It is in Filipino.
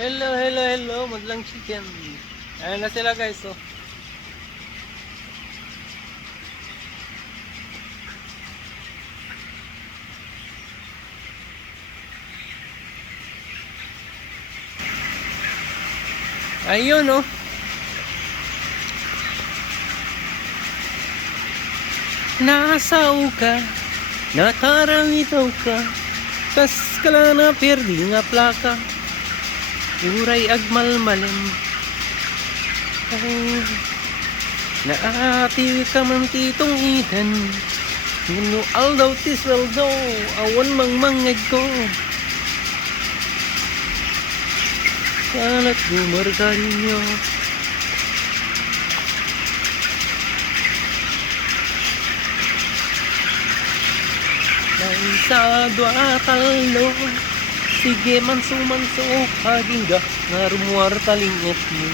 Hello, hello, hello, madlang chicken. Ayan na sila guys, oh. Ayun, oh. Nasa uka, nakaramitaw ka, kas kala na perdi nga plaka. Uray agmalmalem Ay, Naati ka man titong itan Nuno aldaw tisweldo Awan mang mangag ko. Kalat bumar ka ninyo. Naisado atalo Sige man sumanso Haging ga Narumuar talingit mo